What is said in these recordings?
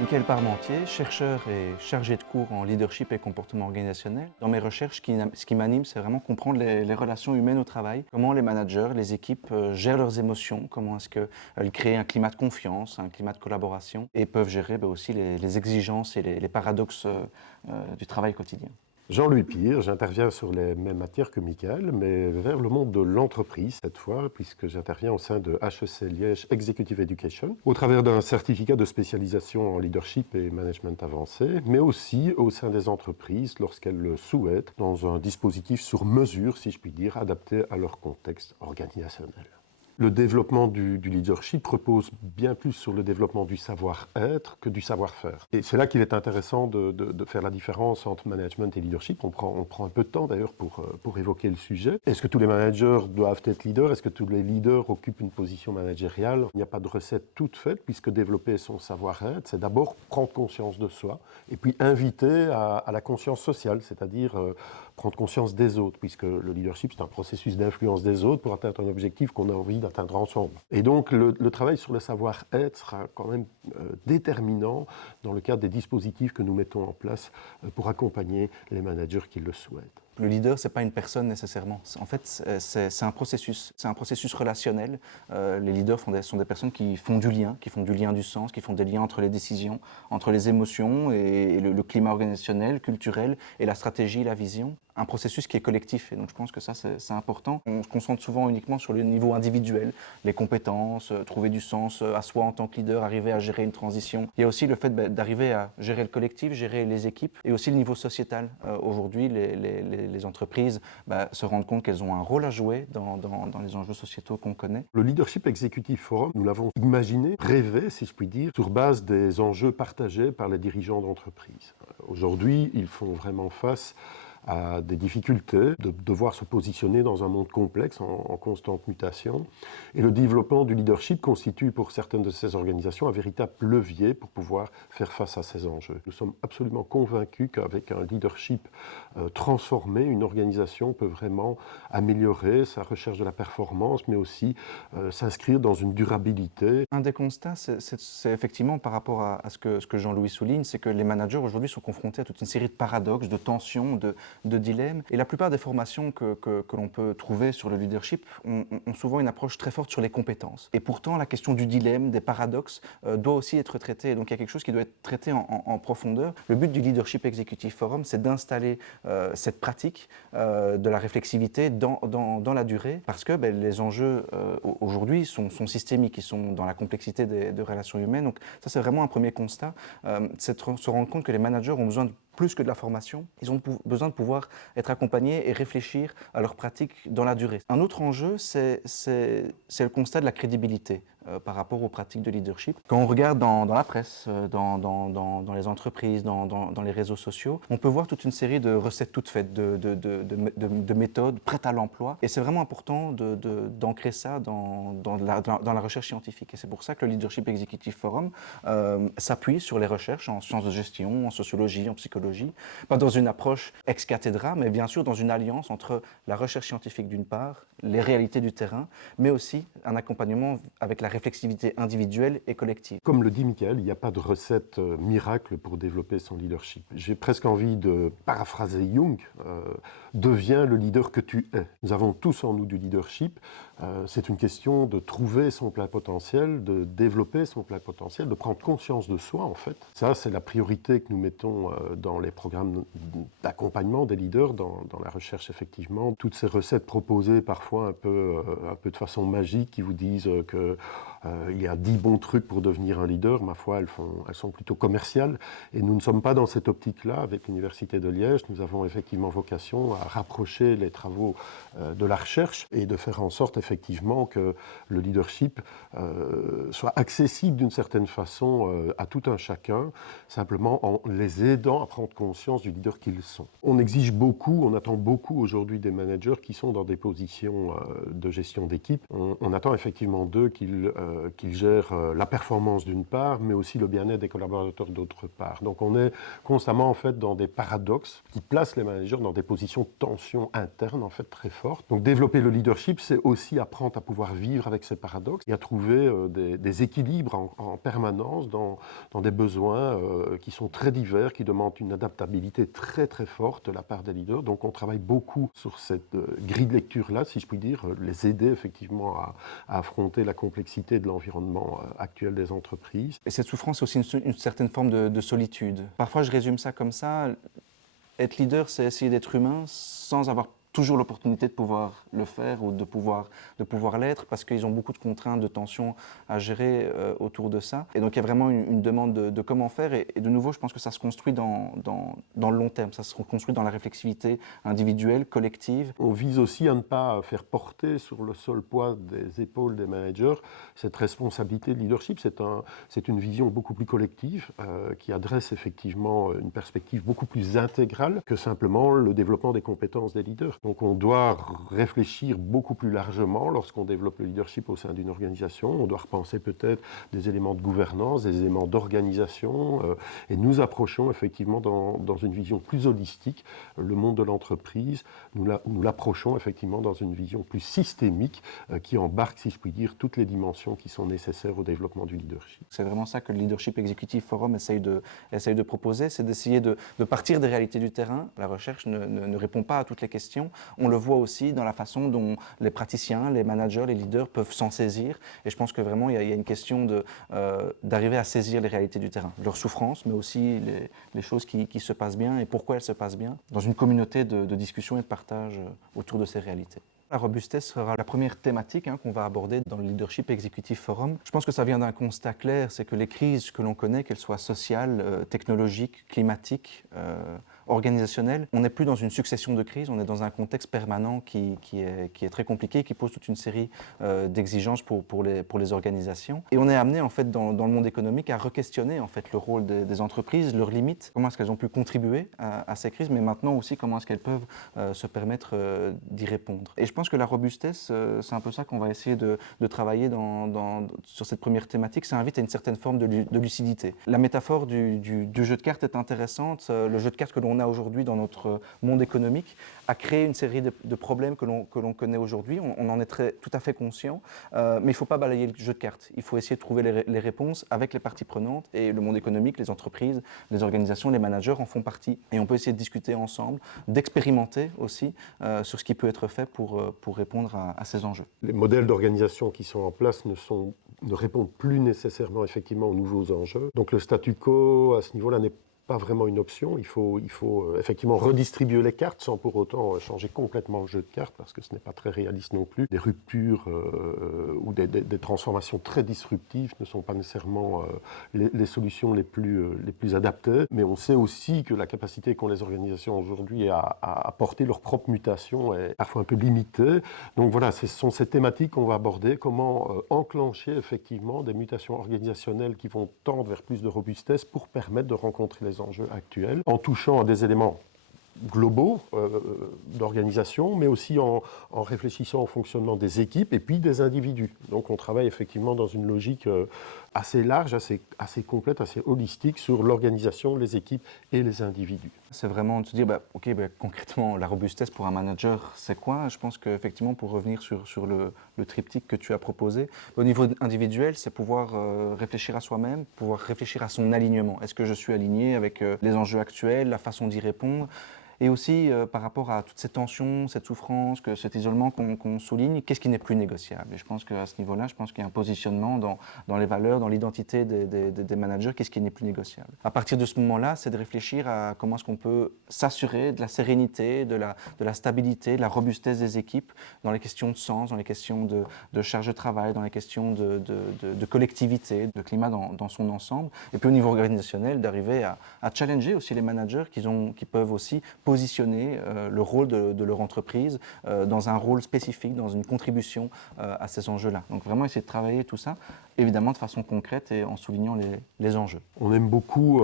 Michael Parmentier, chercheur et chargé de cours en leadership et comportement organisationnel. Dans mes recherches, ce qui m'anime, c'est vraiment comprendre les relations humaines au travail, comment les managers, les équipes gèrent leurs émotions, comment est-ce qu'elles créent un climat de confiance, un climat de collaboration et peuvent gérer aussi les exigences et les paradoxes du travail quotidien. Jean-Louis Pire, j'interviens sur les mêmes matières que Michael, mais vers le monde de l'entreprise cette fois, puisque j'interviens au sein de HEC Liège Executive Education, au travers d'un certificat de spécialisation en leadership et management avancé, mais aussi au sein des entreprises lorsqu'elles le souhaitent, dans un dispositif sur mesure, si je puis dire, adapté à leur contexte organisationnel. Le développement du leadership repose bien plus sur le développement du savoir-être que du savoir-faire. Et c'est là qu'il est intéressant de faire la différence entre management et leadership. On prend un peu de temps d'ailleurs pour évoquer le sujet. Est-ce que tous les managers doivent être leaders? Est-ce que tous les leaders occupent une position managériale? Il n'y a pas de recette toute faite, puisque développer son savoir-être, c'est d'abord prendre conscience de soi et puis inviter à la conscience sociale, c'est-à-dire prendre conscience des autres, puisque le leadership, c'est un processus d'influence des autres pour atteindre un objectif qu'on a envie d'atteindre ensemble. Et donc, le travail sur le savoir-être sera quand même déterminant dans le cadre des dispositifs que nous mettons en place pour accompagner les managers qui le souhaitent. Le leader, c'est pas une personne nécessairement. En fait, c'est un processus. C'est un processus relationnel. Les leaders sont des personnes qui font du lien du sens, qui font des liens entre les décisions, entre les émotions et le climat organisationnel, culturel et la stratégie, la vision. Un processus qui est collectif. Et donc, je pense que ça, c'est important. On se concentre souvent uniquement sur le niveau individuel, les compétences, trouver du sens à soi en tant que leader, arriver à gérer une transition. Il y a aussi le fait d'arriver à gérer le collectif, gérer les équipes et aussi le niveau sociétal. Aujourd'hui, les entreprises se rendent compte qu'elles ont un rôle à jouer dans les enjeux sociétaux qu'on connaît. Le Leadership Executive Forum, nous l'avons imaginé, rêvé, si je puis dire, sur base des enjeux partagés par les dirigeants d'entreprise. Aujourd'hui, ils font vraiment face à des difficultés de devoir se positionner dans un monde complexe, en constante mutation. Et le développement du leadership constitue pour certaines de ces organisations un véritable levier pour pouvoir faire face à ces enjeux. Nous sommes absolument convaincus qu'avec un leadership transformé, une organisation peut vraiment améliorer sa recherche de la performance, mais aussi s'inscrire dans une durabilité. Un des constats, c'est effectivement par rapport à ce que Jean-Louis souligne, c'est que les managers aujourd'hui sont confrontés à toute une série de paradoxes, de tensions, de dilemmes. Et la plupart des formations que l'on peut trouver sur le leadership ont souvent une approche très forte sur les compétences. Et pourtant, la question du dilemme, des paradoxes, doit aussi être traitée. Donc il y a quelque chose qui doit être traité en profondeur. Le but du Leadership Executive Forum, c'est d'installer cette pratique de la réflexivité dans la durée, parce que les enjeux aujourd'hui sont systémiques, ils sont dans la complexité des relations humaines. Donc ça, c'est vraiment un premier constat, c'est de se rendre compte que les managers ont besoin de plus que de la formation, ils ont besoin de pouvoir être accompagnés et réfléchir à leurs pratiques dans la durée. Un autre enjeu, c'est le constat de la crédibilité par rapport aux pratiques de leadership. Quand on regarde dans la presse, dans les entreprises, dans les réseaux sociaux, on peut voir toute une série de recettes toutes faites, de méthodes prêtes à l'emploi. Et c'est vraiment important d'ancrer ça dans la recherche scientifique. Et c'est pour ça que le Leadership Executive Forum s'appuie sur les recherches en sciences de gestion, en sociologie, en psychologie, pas dans une approche ex cathedra, mais bien sûr dans une alliance entre la recherche scientifique d'une part, les réalités du terrain, mais aussi un accompagnement avec la réflexivité individuelle et collective. Comme le dit Michael, il n'y a pas de recette miracle pour développer son leadership. J'ai presque envie de paraphraser Jung, deviens le leader que tu es. Nous avons tous en nous du leadership. C'est une question de trouver son plein potentiel, de développer son plein potentiel, de prendre conscience de soi en fait. Ça, c'est la priorité que nous mettons dans les programmes d'accompagnement des leaders, dans la recherche effectivement. Toutes ces recettes proposées parfois un peu de façon magique qui vous disent que il y a 10 bons trucs pour devenir un leader, ma foi, elles sont plutôt commerciales. Et nous ne sommes pas dans cette optique-là avec l'Université de Liège. Nous avons effectivement vocation à rapprocher les travaux de la recherche et de faire en sorte effectivement que le leadership soit accessible d'une certaine façon à tout un chacun, simplement en les aidant à prendre conscience du leader qu'ils sont. On exige beaucoup, on attend beaucoup aujourd'hui des managers qui sont dans des positions de gestion d'équipe. On attend effectivement d'eux qu'ils qu'il gère la performance d'une part, mais aussi le bien-être des collaborateurs d'autre part. Donc on est constamment en fait dans des paradoxes qui placent les managers dans des positions de tension interne en fait très fortes. Donc développer le leadership, c'est aussi apprendre à pouvoir vivre avec ces paradoxes et à trouver des équilibres en permanence dans des besoins qui sont très divers, qui demandent une adaptabilité très très forte de la part des leaders. Donc on travaille beaucoup sur cette grille de lecture-là, si je puis dire, les aider effectivement à affronter la complexité de l'environnement actuel des entreprises. Et cette souffrance, c'est aussi une certaine forme de solitude. Parfois, je résume ça comme ça. Être leader, c'est essayer d'être humain sans avoir toujours l'opportunité de pouvoir le faire ou de pouvoir l'être, parce qu'ils ont beaucoup de contraintes, de tensions à gérer autour de ça. Et donc il y a vraiment une demande de comment faire. Et de nouveau, je pense que ça se construit dans le long terme, ça se construit dans la réflexivité individuelle, collective. On vise aussi à ne pas faire porter sur le seul poids des épaules des managers cette responsabilité de leadership. C'est une vision beaucoup plus collective qui adresse effectivement une perspective beaucoup plus intégrale que simplement le développement des compétences des leaders. Donc on doit réfléchir beaucoup plus largement lorsqu'on développe le leadership au sein d'une organisation. On doit repenser peut-être des éléments de gouvernance, des éléments d'organisation et nous approchons effectivement dans une vision plus holistique le monde de l'entreprise. Nous l'approchons effectivement dans une vision plus systémique qui embarque, si je puis dire, toutes les dimensions qui sont nécessaires au développement du leadership. C'est vraiment ça que le Leadership Executive Forum essaye de proposer, c'est d'essayer de partir des réalités du terrain. La recherche ne répond pas à toutes les questions. On le voit aussi dans la façon dont les praticiens, les managers, les leaders peuvent s'en saisir. Et je pense que vraiment, il y a une question d'arriver à saisir les réalités du terrain, leurs souffrances, mais aussi les choses qui se passent bien et pourquoi elles se passent bien, dans une communauté de discussion et de partage autour de ces réalités. La robustesse sera la première thématique qu'on va aborder dans le Leadership Executive Forum. Je pense que ça vient d'un constat clair, c'est que les crises que l'on connaît, qu'elles soient sociales, technologiques, climatiques, organisationnelles, on n'est plus dans une succession de crises, on est dans un contexte permanent qui est très compliqué, qui pose toute une série d'exigences pour les organisations. Et on est amené en fait dans le monde économique à re-questionner en fait le rôle des entreprises, leurs limites, comment est-ce qu'elles ont pu contribuer à ces crises, mais maintenant aussi comment est-ce qu'elles peuvent se permettre d'y répondre. Et je pense que la robustesse, c'est un peu ça qu'on va essayer de travailler sur cette première thématique. Ça invite à une certaine forme de lucidité. La métaphore du jeu de cartes est intéressante. Le jeu de cartes que l'on a aujourd'hui dans notre monde économique a créé une série de problèmes que l'on connaît aujourd'hui. On en est tout à fait conscient. Mais il ne faut pas balayer le jeu de cartes. Il faut essayer de trouver les réponses avec les parties prenantes. Et le monde économique, les entreprises, les organisations, les managers en font partie. Et on peut essayer de discuter ensemble, d'expérimenter aussi sur ce qui peut être fait pour répondre à ces enjeux. Les modèles d'organisation qui sont en place ne répondent plus nécessairement effectivement aux nouveaux enjeux. Donc le statu quo à ce niveau-là n'est pas vraiment une option. Il faut effectivement redistribuer les cartes sans pour autant changer complètement le jeu de cartes parce que ce n'est pas très réaliste non plus. Des ruptures ou des transformations très disruptives ne sont pas nécessairement les solutions les plus adaptées. Mais on sait aussi que la capacité qu'ont les organisations aujourd'hui à porter leur propre mutation est parfois un peu limitée. Donc voilà, ce sont ces thématiques qu'on va aborder. Comment enclencher effectivement des mutations organisationnelles qui vont tendre vers plus de robustesse pour permettre de rencontrer les enjeux actuels, en touchant à des éléments globaux d'organisation, mais aussi en réfléchissant au fonctionnement des équipes et puis des individus. Donc on travaille effectivement dans une logique assez large, assez complète, assez holistique sur l'organisation, les équipes et les individus. C'est vraiment de se dire, concrètement, la robustesse pour un manager, c'est quoi? Je pense qu'effectivement, pour revenir sur le triptyque que tu as proposé, au niveau individuel, c'est pouvoir réfléchir à soi-même, pouvoir réfléchir à son alignement. Est-ce que je suis aligné avec les enjeux actuels, la façon d'y répondre? Et aussi, par rapport à toutes ces tensions, cette souffrance, cet isolement qu'on souligne, qu'est-ce qui n'est plus négociable? Et je pense qu'à ce niveau-là, je pense qu'il y a un positionnement dans les valeurs, dans l'identité des managers, qu'est-ce qui n'est plus négociable. À partir de ce moment-là, c'est de réfléchir à comment est-ce qu'on peut s'assurer de la sérénité, de la stabilité, de la robustesse des équipes dans les questions de sens, dans les questions de charge de travail, dans les questions de collectivité, de climat dans son ensemble. Et puis au niveau organisationnel, d'arriver à challenger aussi les managers qui peuvent aussi positionner le rôle de leur entreprise dans un rôle spécifique, dans une contribution à ces enjeux-là. Donc vraiment essayer de travailler tout ça, évidemment de façon concrète et en soulignant les enjeux. On aime beaucoup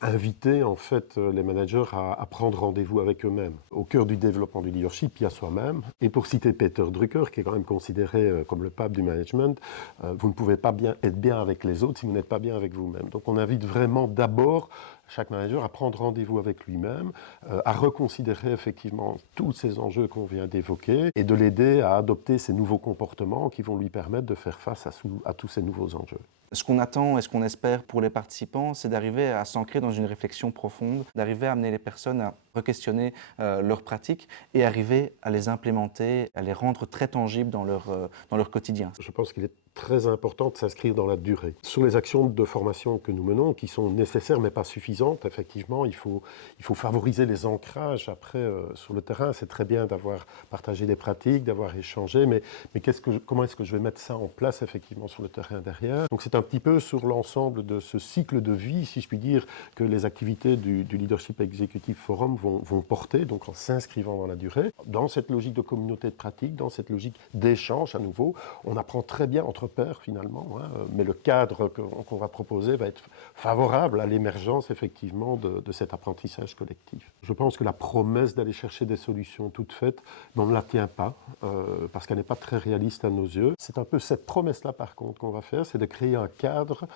inviter en fait les managers à prendre rendez-vous avec eux-mêmes. Au cœur du développement du leadership, il y a soi-même. Et pour citer Peter Drucker, qui est quand même considéré comme le pape du management, vous ne pouvez pas être bien avec les autres si vous n'êtes pas bien avec vous-même. Donc on invite vraiment d'abord chaque manager à prendre rendez-vous avec lui-même, à reconsidérer effectivement tous ces enjeux qu'on vient d'évoquer et de l'aider à adopter ces nouveaux comportements qui vont lui permettre de faire face à tous ces nouveaux enjeux. Ce qu'on attend et ce qu'on espère pour les participants, c'est d'arriver à s'ancrer dans une réflexion profonde, d'arriver à amener les personnes à re-questionner leurs pratiques et arriver à les implémenter, à les rendre très tangibles dans leur quotidien. Je pense qu'il est très important de s'inscrire dans la durée. Sur les actions de formation que nous menons, qui sont nécessaires mais pas suffisantes, effectivement, il faut favoriser les ancrages. Après, sur le terrain, c'est très bien d'avoir partagé des pratiques, d'avoir échangé, mais comment est-ce que je vais mettre ça en place effectivement sur le terrain derrière? Donc c'est un petit peu sur l'ensemble de ce cycle de vie, si je puis dire, que les activités du Leadership Executive Forum vont porter, donc en s'inscrivant dans la durée. Dans cette logique de communauté de pratique, dans cette logique d'échange à nouveau, on apprend très bien entre pairs finalement, hein, mais le cadre qu'on va proposer va être favorable à l'émergence effectivement de cet apprentissage collectif. Je pense que la promesse d'aller chercher des solutions toutes faites, on ne la tient pas, parce qu'elle n'est pas très réaliste à nos yeux. C'est un peu cette promesse-là par contre qu'on va faire, c'est de créer un cadre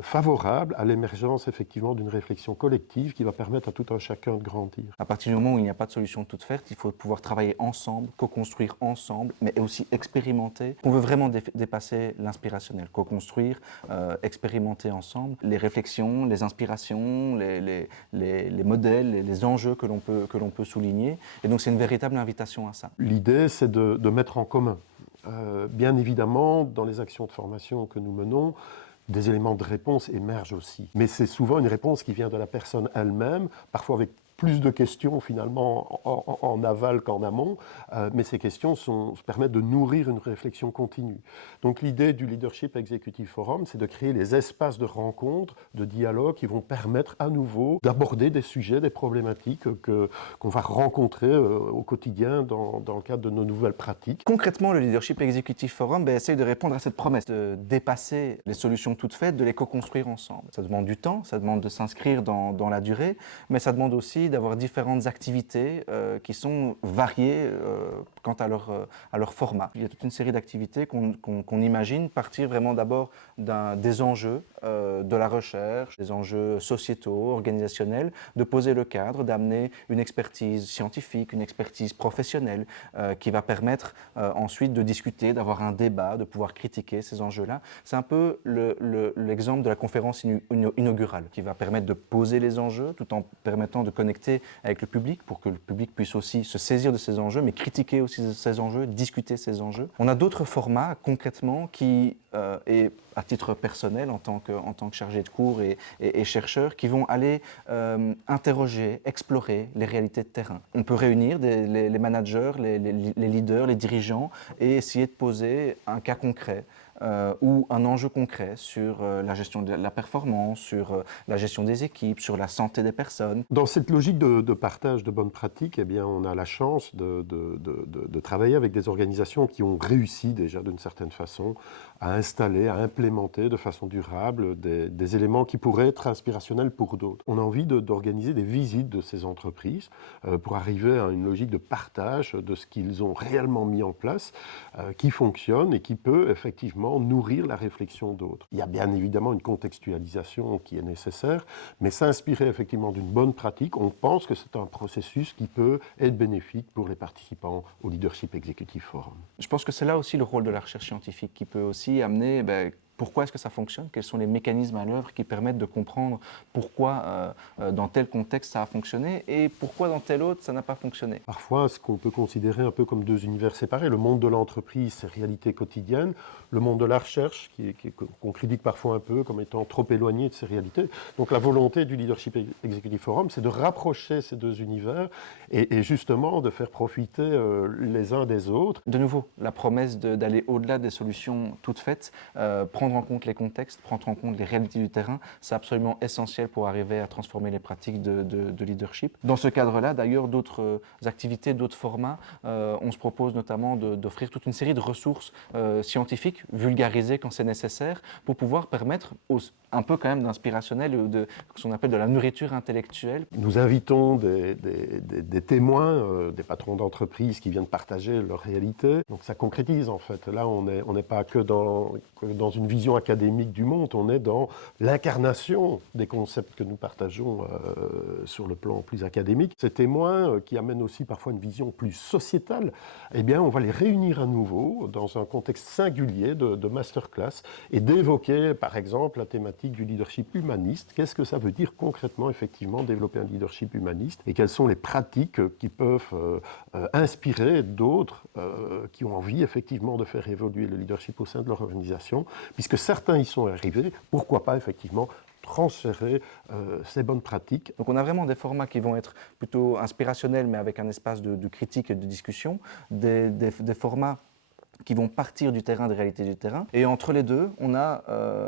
favorable à l'émergence effectivement d'une réflexion collective qui va permettre à tout un chacun de grandir. À partir du moment où il n'y a pas de solution toute faite, il faut pouvoir travailler ensemble, co-construire ensemble, mais aussi expérimenter. On veut vraiment dépasser l'inspirationnel, co-construire, expérimenter ensemble les réflexions, les inspirations, les modèles, les enjeux que l'on peut souligner. Et donc c'est une véritable invitation à ça. L'idée, c'est de mettre en commun. Bien évidemment, dans les actions de formation que nous menons, des éléments de réponse émergent aussi. Mais c'est souvent une réponse qui vient de la personne elle-même, parfois avec plus de questions finalement en aval qu'en amont, mais ces questions permettent de nourrir une réflexion continue. Donc l'idée du Leadership Executive Forum, c'est de créer les espaces de rencontre, de dialogue qui vont permettre à nouveau d'aborder des sujets, des problématiques qu'on va rencontrer au quotidien dans le cadre de nos nouvelles pratiques. Concrètement, le Leadership Executive Forum essaye de répondre à cette promesse, de dépasser les solutions toutes faites, de les co-construire ensemble. Ça demande du temps, ça demande de s'inscrire dans la durée, mais ça demande aussi d'avoir différentes activités qui sont variées quant à leur format. Il y a toute une série d'activités qu'on imagine partir vraiment d'abord des enjeux de la recherche, des enjeux sociétaux, organisationnels, de poser le cadre, d'amener une expertise scientifique, une expertise professionnelle qui va permettre ensuite de discuter, d'avoir un débat, de pouvoir critiquer ces enjeux-là. C'est un peu l'exemple de la conférence inaugurale qui va permettre de poser les enjeux tout en permettant de connecter avec le public pour que le public puisse aussi se saisir de ces enjeux, mais critiquer aussi ces enjeux, discuter ces enjeux. On a d'autres formats concrètement qui, et à titre personnel en tant que chargé de cours et chercheur, qui vont aller interroger, explorer les réalités de terrain. On peut réunir les managers, les leaders, les dirigeants et essayer de poser un cas concret ou un enjeu concret sur la gestion de la performance, sur la gestion des équipes, sur la santé des personnes. Dans cette logique de partage de bonnes pratiques, eh bien, on a la chance de travailler avec des organisations qui ont réussi déjà d'une certaine façon à installer, à implémenter de façon durable des éléments qui pourraient être inspirationnels pour d'autres. On a envie d'organiser des visites de ces entreprises pour arriver à une logique de partage de ce qu'ils ont réellement mis en place, qui fonctionne et qui peut effectivement nourrir la réflexion d'autres. Il y a bien évidemment une contextualisation qui est nécessaire, mais s'inspirer effectivement d'une bonne pratique, on pense que c'est un processus qui peut être bénéfique pour les participants au Leadership Executive Forum. Je pense que c'est là aussi le rôle de la recherche scientifique qui peut aussi amener pourquoi est-ce que ça fonctionne, quels sont les mécanismes à l'œuvre qui permettent de comprendre pourquoi dans tel contexte ça a fonctionné et pourquoi dans tel autre ça n'a pas fonctionné. Parfois, ce qu'on peut considérer un peu comme deux univers séparés, le monde de l'entreprise, c'est réalité quotidienne, le monde de la recherche, qu'on critique parfois un peu comme étant trop éloigné de ces réalités. Donc la volonté du Leadership Executive Forum, c'est de rapprocher ces deux univers et justement de faire profiter les uns des autres. De nouveau, la promesse d'aller au-delà des solutions toutes faites, prendre prendre en compte les contextes, prendre en compte les réalités du terrain, c'est absolument essentiel pour arriver à transformer les pratiques de leadership. Dans ce cadre-là, d'ailleurs, d'autres activités, d'autres formats, on se propose notamment d'offrir toute une série de ressources scientifiques, vulgarisées quand c'est nécessaire, pour pouvoir permettre un peu quand même d'inspirationnel ou de ce qu'on appelle de la nourriture intellectuelle. Nous invitons des témoins, des patrons d'entreprise qui viennent partager leur réalité. Donc ça concrétise en fait. Là, on n'est pas que dans une vision académique du monde, on est dans l'incarnation des concepts que nous partageons sur le plan plus académique. Ces témoins qui amènent aussi parfois une vision plus sociétale, eh bien on va les réunir à nouveau dans un contexte singulier de masterclass et d'évoquer par exemple la thématique du leadership humaniste. Qu'est-ce que ça veut dire concrètement effectivement développer un leadership humaniste et quelles sont les pratiques qui peuvent inspirer d'autres qui ont envie effectivement de faire évoluer le leadership au sein de leur organisation, puisque certains y sont arrivés, pourquoi pas effectivement transférer ces bonnes pratiques. Donc on a vraiment des formats qui vont être plutôt inspirationnels, mais avec un espace de critique et de discussion, des formats qui vont partir du terrain, des réalités du terrain. Et entre les deux, on a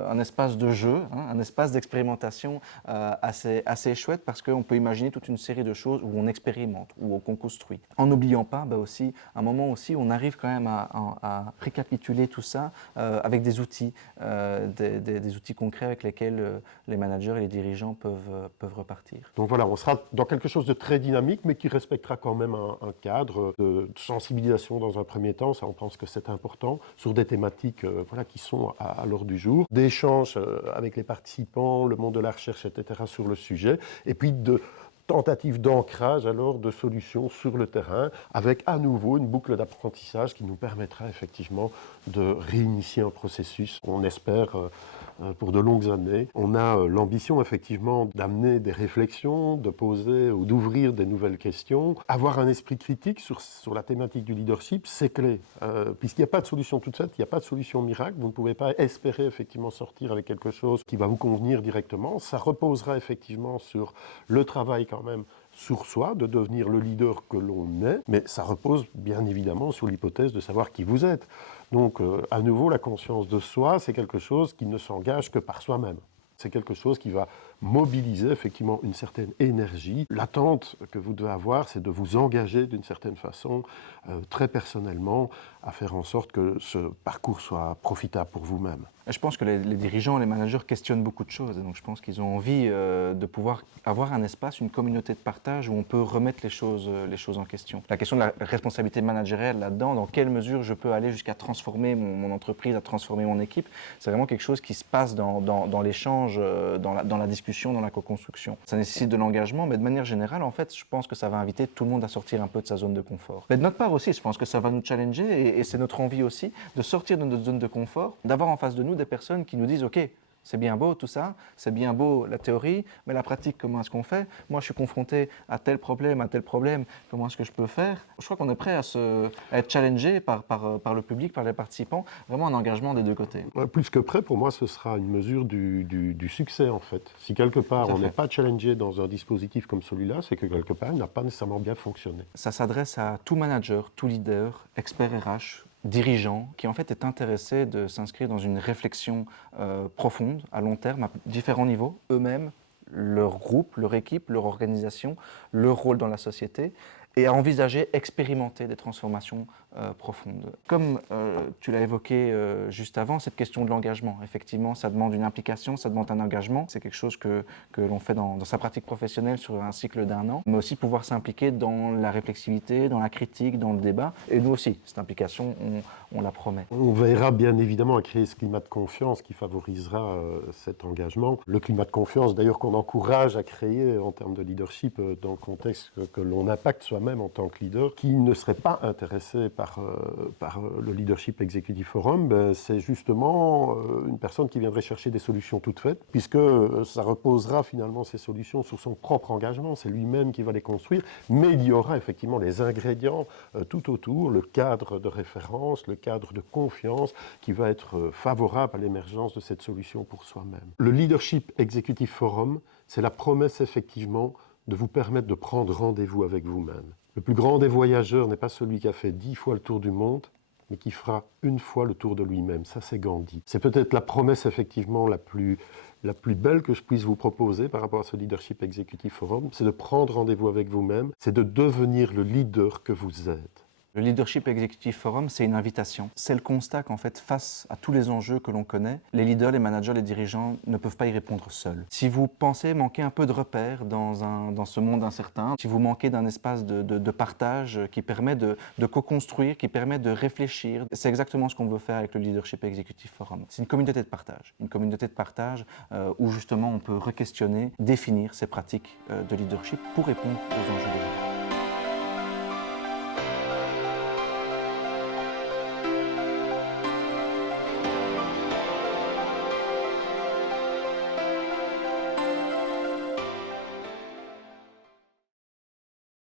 un espace de jeu, un espace d'expérimentation assez chouette, parce qu'on peut imaginer toute une série de choses où on expérimente, où on construit. En n'oubliant pas aussi un moment aussi où on arrive quand même à récapituler tout ça avec des outils, des outils concrets avec lesquels les managers et les dirigeants peuvent repartir. Donc voilà, on sera dans quelque chose de très dynamique, mais qui respectera quand même un cadre de sensibilisation dans un premier temps. Ça, on pense que c'est important, sur des thématiques voilà, qui sont à l'ordre du jour, d'échanges avec les participants, le monde de la recherche, etc. sur le sujet, et puis de tentatives d'ancrage alors de solutions sur le terrain, avec à nouveau une boucle d'apprentissage qui nous permettra effectivement de réinitier un processus, on espère, pour de longues années. On a l'ambition effectivement d'amener des réflexions, de poser ou d'ouvrir des nouvelles questions. Avoir un esprit critique sur la thématique du leadership, c'est clé. Puisqu'il n'y a pas de solution toute faite, il n'y a pas de solution miracle, vous ne pouvez pas espérer effectivement sortir avec quelque chose qui va vous convenir directement. Ça reposera effectivement sur le travail quand même sur soi, de devenir le leader que l'on est, mais ça repose bien évidemment sur l'hypothèse de savoir qui vous êtes. Donc, à nouveau, la conscience de soi, c'est quelque chose qui ne s'engage que par soi-même. C'est quelque chose qui va mobiliser effectivement une certaine énergie. L'attente que vous devez avoir, c'est de vous engager d'une certaine façon, très personnellement, à faire en sorte que ce parcours soit profitable pour vous-même. Je pense que les dirigeants, les managers questionnent beaucoup de choses. Et donc je pense qu'ils ont envie de pouvoir avoir un espace, une communauté de partage où on peut remettre les choses en question. La question de la responsabilité managériale là-dedans, dans quelle mesure je peux aller jusqu'à transformer mon entreprise, à transformer mon équipe, c'est vraiment quelque chose qui se passe dans l'échange, dans la discussion, dans la co-construction. Ça nécessite de l'engagement, mais de manière générale, en fait, je pense que ça va inviter tout le monde à sortir un peu de sa zone de confort. Mais de notre part aussi, je pense que ça va nous challenger et c'est notre envie aussi de sortir de notre zone de confort, d'avoir en face de nous des personnes qui nous disent « Ok, c'est bien beau tout ça, c'est bien beau la théorie, mais la pratique, comment est-ce qu'on fait? Moi, je suis confronté à tel problème, comment est-ce que je peux faire ?» Je crois qu'on est prêt à être challengé par le public, par les participants, vraiment un engagement des deux côtés. Plus que prêt, pour moi, ce sera une mesure du succès, en fait. Si quelque part, on n'est pas challengé dans un dispositif comme celui-là, c'est que quelque part, il n'a pas nécessairement bien fonctionné. Ça s'adresse à tout manager, tout leader, expert RH, dirigeant, qui en fait est intéressé de s'inscrire dans une réflexion profonde, à long terme, à différents niveaux, eux-mêmes, leur groupe, leur équipe, leur organisation, leur rôle dans la société, et à envisager, expérimenter des transformations profondes. Comme tu l'as évoqué juste avant, cette question de l'engagement, effectivement, ça demande une implication, ça demande un engagement. C'est quelque chose que l'on fait dans sa pratique professionnelle sur un cycle d'1 an, mais aussi pouvoir s'impliquer dans la réflexivité, dans la critique, dans le débat. Et nous aussi, cette implication, on la promet. On veillera bien évidemment à créer ce climat de confiance qui favorisera cet engagement. Le climat de confiance, d'ailleurs, qu'on encourage à créer en termes de leadership dans le contexte que l'on impacte soi-même en tant que leader, qui ne serait pas intéressé par le Leadership Executive Forum, ben, c'est justement une personne qui viendrait chercher des solutions toutes faites, puisque ça reposera finalement ces solutions sur son propre engagement, c'est lui-même qui va les construire, mais il y aura effectivement les ingrédients tout autour, le cadre de référence, le cadre de confiance qui va être favorable à l'émergence de cette solution pour soi-même. Le Leadership Executive Forum, c'est la promesse effectivement de vous permettre de prendre rendez-vous avec vous-même. Le plus grand des voyageurs n'est pas celui qui a fait 10 fois le tour du monde, mais qui fera une fois le tour de lui-même. Ça, c'est Gandhi. C'est peut-être la promesse effectivement la plus belle que je puisse vous proposer par rapport à ce Leadership Executive Forum, c'est de prendre rendez-vous avec vous-même, c'est de devenir le leader que vous êtes. Le Leadership Executive Forum, c'est une invitation. C'est le constat qu'en fait, face à tous les enjeux que l'on connaît, les leaders, les managers, les dirigeants ne peuvent pas y répondre seuls. Si vous pensez manquer un peu de repères dans ce monde incertain, si vous manquez d'un espace de partage qui permet de co-construire, qui permet de réfléchir, c'est exactement ce qu'on veut faire avec le Leadership Executive Forum. C'est une communauté de partage où justement on peut re-questionner, définir ces pratiques de leadership pour répondre aux enjeux de